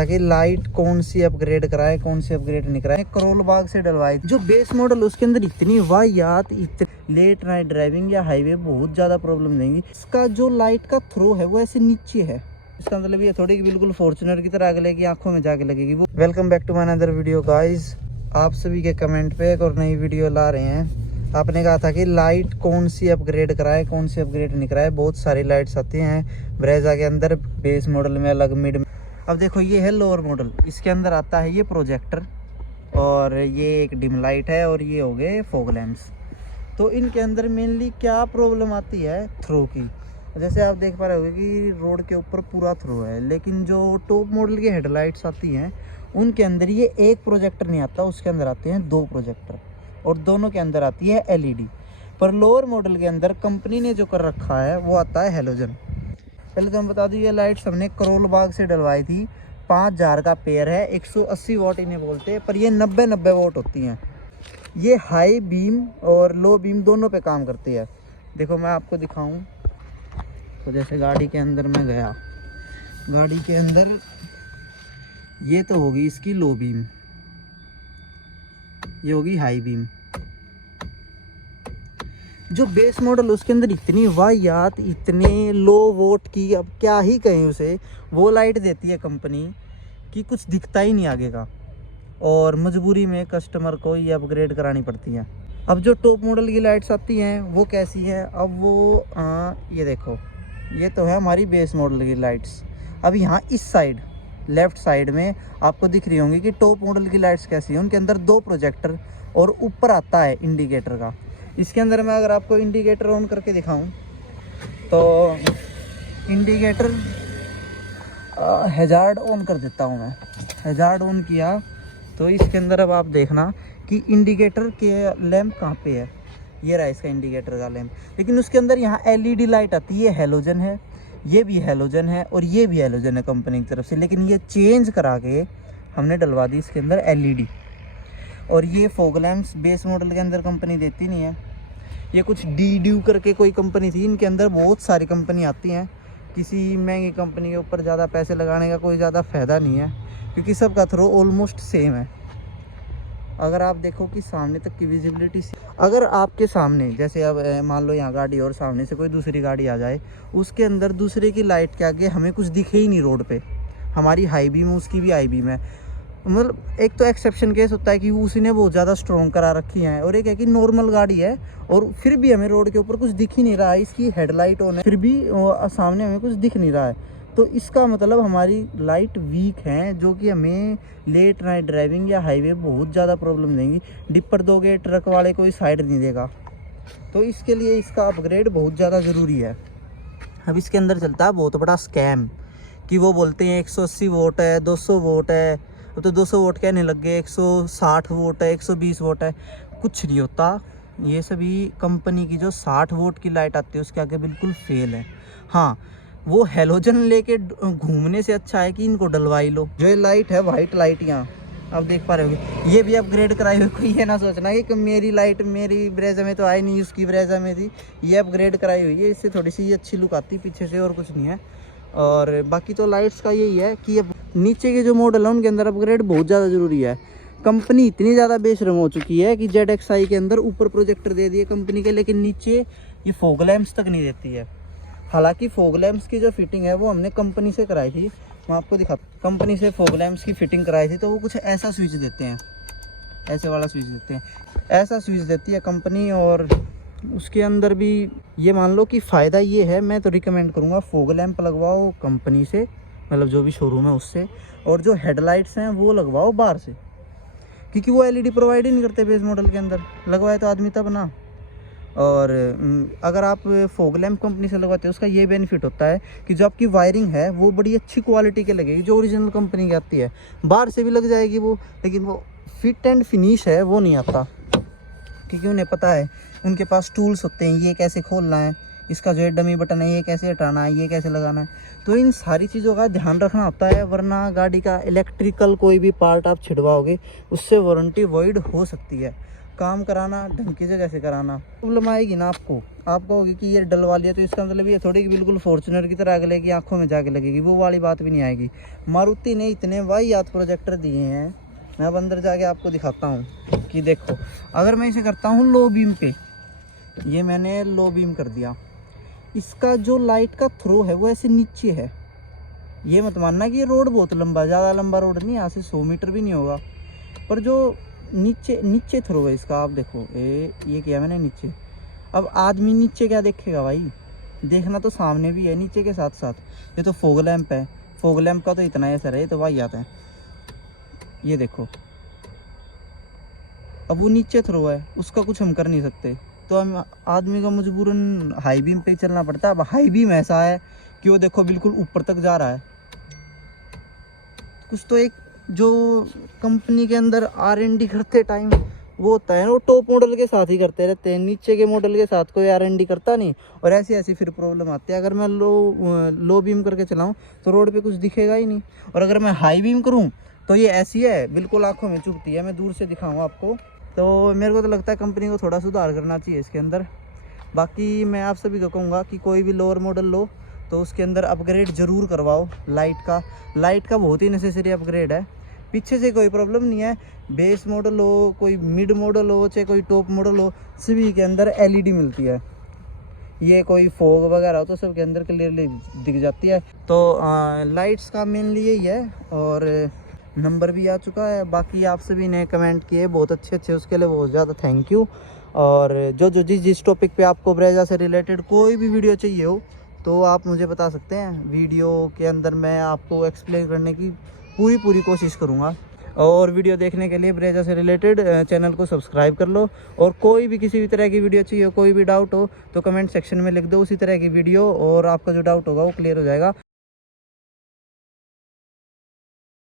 ताकि लाइट कौन सी अपग्रेड कराए कौन सी अपग्रेड नहीं कराए। करोल बाग से डलवाई जो बेस मॉडल उसके अंदर इतनी वाहियात लेट नाइट ड्राइविंग या हाईवे बहुत ज़्यादा प्रॉब्लम देंगी। इसका जो लाइट का थ्रो है वो ऐसे नीचे है। इसका मतलब ये थोड़ी कि बिल्कुल फॉर्च्यूनर की तरह आगे लगेगी, आंखों में जाके लगेगी वो। Welcome back to my another video guys. आप सभी के कमेंट पे एक और नई वीडियो ला रहे हैं। आपने कहा था कि लाइट कौन सी अपग्रेड कराए कौन सी अपग्रेड नहीं कराए। बहुत सारी लाइट्स आती हैं ब्रेजा के अंदर, बेस मॉडल में अलग, मिड में। अब देखो ये है लोअर मॉडल, इसके अंदर आता है ये प्रोजेक्टर और ये एक डिम लाइट है और ये हो गए फॉग लैंप्स। तो इनके अंदर मेनली क्या प्रॉब्लम आती है, थ्रो की। जैसे आप देख पा रहे होंगे कि रोड के ऊपर पूरा थ्रो है, लेकिन जो टॉप मॉडल की हेडलाइट्स आती हैं उनके अंदर ये एक प्रोजेक्टर नहीं आता, उसके अंदर आते हैं दो प्रोजेक्टर और दोनों के अंदर आती है एलईडी। पर लोअर मॉडल के अंदर कंपनी ने जो कर रखा है वो आता है हेलोजन। पहले तो हम बता दूं ये लाइट्स हमने करोल बाग से डलवाई थी। 5000 का पेयर है, 180 वॉट इन्हें बोलते हैं, पर ये 90 वॉट होती हैं। ये हाई बीम और लो बीम दोनों पे काम करती है। देखो मैं आपको दिखाऊं तो जैसे गाड़ी के अंदर मैं गया, गाड़ी के अंदर ये तो होगी इसकी लो बीम, ये होगी हाई बीम। जो बेस मॉडल उसके अंदर इतनी वाहियात, इतने लो वोट की, अब क्या ही कहें उसे, वो लाइट देती है कंपनी कि कुछ दिखता ही नहीं आगे का, और मजबूरी में कस्टमर को ये अपग्रेड करानी पड़ती है। अब जो टॉप मॉडल की लाइट्स आती हैं वो कैसी हैं, अब वो ये देखो, ये तो है हमारी बेस मॉडल की लाइट्स। अब यहाँ इस साइड लेफ्ट साइड में आपको दिख रही होंगी कि टॉप मॉडल की लाइट्स कैसी हैं। उनके अंदर दो प्रोजेक्टर और ऊपर आता है इंडिकेटर का। इसके अंदर मैं अगर आपको इंडिकेटर ऑन करके दिखाऊं तो इंडिकेटर हैजार्ड ऑन कर देता हूं मैं। हैजार्ड ऑन किया तो इसके अंदर अब आप देखना कि इंडिकेटर के लैंप कहाँ पे है। ये रहा इसका इंडिकेटर का लैंप, लेकिन उसके अंदर यहाँ एलईडी लाइट आती है। ये हेलोजन है, ये भी हेलोजन है और ये भी हेलोजन है कंपनी की तरफ से, लेकिन ये चेंज करा के हमने डलवा दी इसके अंदर एलईडी। और ये फॉग लैंप्स बेस मॉडल के अंदर कंपनी देती नहीं है। ये कुछ डी करके कोई कंपनी थी, इनके अंदर बहुत सारी कंपनी आती हैं। किसी महंगी कंपनी के ऊपर ज़्यादा पैसे लगाने का कोई ज़्यादा फ़ायदा नहीं है, क्योंकि सबका थ्रो ऑलमोस्ट सेम है। अगर आप देखो कि सामने तक की विजिबिलिटी, अगर आपके सामने जैसे अब मान लो यहाँ गाड़ी और सामने से कोई दूसरी गाड़ी आ जाए, उसके अंदर दूसरे की लाइट के आगे हमें कुछ दिखे ही नहीं रोड पे। हमारी हाई बीम, उसकी भी हाई बीम है। मतलब एक तो एक्सेप्शन केस होता है कि उसने बहुत ज़्यादा स्ट्रॉन्ग करा रखी है, और एक है कि नॉर्मल गाड़ी है और फिर भी हमें रोड के ऊपर कुछ दिख ही नहीं रहा है, इसकी हेडलाइट ऑन है फिर भी सामने हमें कुछ दिख नहीं रहा है। तो इसका मतलब हमारी लाइट वीक हैं, जो कि हमें लेट नाइट ड्राइविंग या हाईवे बहुत ज़्यादा प्रॉब्लम देंगी। डिपर दोगे ट्रक वाले कोई साइड नहीं देगा, तो इसके लिए इसका अपग्रेड बहुत ज़्यादा ज़रूरी है। अब इसके अंदर चलता है बहुत बड़ा स्कैम कि वो बोलते हैं 180 वोट है, 200 वोट है। अब तो 200 वोट कहने लग गए, 160 वोट है, 120 वोट है। कुछ नहीं होता, ये सभी कंपनी की जो 60 वोट की लाइट आती है उसके आगे बिल्कुल फेल है। हाँ, वो हेलोजन लेके घूमने से अच्छा है कि इनको डलवाई लो। जो ये लाइट है वाइट लाइट, यहाँ आप देख पा रहे होगे, ये भी अपग्रेड कराई हुई। कोई ये ना सोचना कि मेरी लाइट मेरी ब्रेजा में तो आई नहीं, उसकी ब्रेजा में थी। ये अपग्रेड कराई हुई है, इससे थोड़ी सी ये अच्छी लुक आती है पीछे से, और कुछ नहीं है। और बाकी तो लाइट्स का यही है कि अब नीचे के जो मॉडल है उनके अंदर अपग्रेड बहुत ज़्यादा ज़रूरी है। कंपनी इतनी ज़्यादा बेशर्म हो चुकी है कि ZXi के अंदर ऊपर प्रोजेक्टर दे दिए कंपनी के, लेकिन नीचे ये फॉग लैंप्स तक नहीं देती है। हालांकि फॉग लैंप्स की जो फिटिंग है वो हमने कंपनी से कराई थी, मैं आपको दिखाता हूं। कंपनी से फॉग लैंप्स की फिटिंग कराई थी, तो वो कुछ ऐसा स्विच देते हैं, ऐसे वाला स्विच देते हैं, ऐसा स्विच देती है कंपनी। और उसके अंदर भी ये मान लो कि फ़ायदा ये है, मैं तो रिकमेंड करूँगा फॉग लैंप लगवाओ कंपनी से, मतलब जो भी शोरूम है उससे। और जो हेडलाइट्स हैं वो लगवाओ बाहर से, क्योंकि वो एलईडी प्रोवाइड ही नहीं करते बेस मॉडल के अंदर। लगवाए तो आदमी तब ना। और अगर आप फॉग लैंप कंपनी से लगवाते हो उसका ये बेनिफिट होता है कि जो आपकी वायरिंग है वो बड़ी अच्छी क्वालिटी के लगेगी, जो ओरिजिनल कंपनी की आती है। बाहर से भी लग जाएगी वो, लेकिन वो फिट एंड फिनिश है वो नहीं आता, क्योंकि उन्हें पता है, उनके पास टूल्स होते हैं, ये कैसे खोलना है, इसका जो है डमी बटन है ये कैसे हटाना है, ये कैसे लगाना है। तो इन सारी चीज़ों का ध्यान रखना होता है, वरना गाड़ी का इलेक्ट्रिकल कोई भी पार्ट आप छिड़वाओगे उससे वारंटी वॉइड हो सकती है। काम कराना ढंग की जगह से कराना। प्रॉब्लम आएगी ना आपको, आप कहोगे कि ये डलवा लिया तो इसका मतलब ये थोड़ी कि बिल्कुल फॉर्च्यूनर की तरह अगले की आंखों में जाके लगेगी, वो वाली बात भी नहीं आएगी। मारुति ने इतने वाहियात प्रोजेक्टर दिए हैं, मैं अब अंदर जाके आपको दिखाता हूँ कि देखो। अगर मैं इसे करता हूँ लो बीम पे, ये मैंने लो बीम कर दिया, इसका जो लाइट का थ्रो है वो ऐसे नीचे है। ये मत मानना कि ये रोड बहुत लंबा, ज़्यादा लंबा रोड नहीं, यहाँ से 100 मीटर भी नहीं होगा, पर जो नीचे थ्रो है इसका, आप देखो ये किया मैंने नीचे। अब आदमी नीचे क्या देखेगा भाई, देखना तो सामने भी है नीचे के साथ साथ। ये तो फॉग लैंप है, फॉग लैंप का तो इतना ही असर है, ये तो भाई आता है। ये देखो, अब वो नीचे थ्रो है, उसका कुछ हम कर नहीं सकते, तो हम आदमी का मजबूरन हाई बीम पे चलना पड़ता है। अब हाई बीम ऐसा है कि वो देखो बिल्कुल ऊपर तक जा रहा है। कुछ तो एक जो कंपनी के अंदर R&D करते टाइम वो होता है ना, वो टॉप मॉडल के साथ ही करते रहते हैं, नीचे के मॉडल के साथ कोई R&D करता नहीं, और ऐसी फिर प्रॉब्लम आती है। अगर मैं लो बीम करके चलाऊं तो रोड पे कुछ दिखेगा ही नहीं, और अगर मैं हाई बीम करूं तो ये ऐसी है बिल्कुल आंखों में चुभती है। मैं दूर से दिखाऊंगा आपको, तो मेरे को तो लगता है कंपनी को थोड़ा सुधार करना चाहिए इसके अंदर। बाकी मैं आप सभी को कहूँगा कि कोई भी लोअर मॉडल लो तो उसके अंदर अपग्रेड ज़रूर करवाओ। लाइट का बहुत ही नेसेसरी अपग्रेड है। पीछे से कोई प्रॉब्लम नहीं है, बेस मॉडल हो, कोई मिड मॉडल हो, चाहे कोई टॉप मॉडल हो, सभी के अंदर LED मिलती है। ये कोई फॉग वगैरह हो तो सब के अंदर क्लियरली दिख जाती है। तो लाइट्स का मेनली यही है, और नंबर भी आ चुका है। बाकी आप सभी ने कमेंट किए बहुत अच्छे, उसके लिए बहुत ज़्यादा थैंक यू। और जो जिस टॉपिक पे आपको ब्रेजा से रिलेटेड कोई भी वीडियो चाहिए हो तो आप मुझे बता सकते हैं। वीडियो के अंदर मैं आपको एक्सप्लेन करने की पूरी कोशिश करूँगा। और वीडियो देखने के लिए ब्रेजा से रिलेटेड चैनल को सब्सक्राइब कर लो। और कोई भी किसी भी तरह की वीडियो चाहिए, कोई भी डाउट हो तो कमेंट सेक्शन में लिख दो उसी तरह की वीडियो, और आपका जो डाउट होगा वो क्लियर हो जाएगा।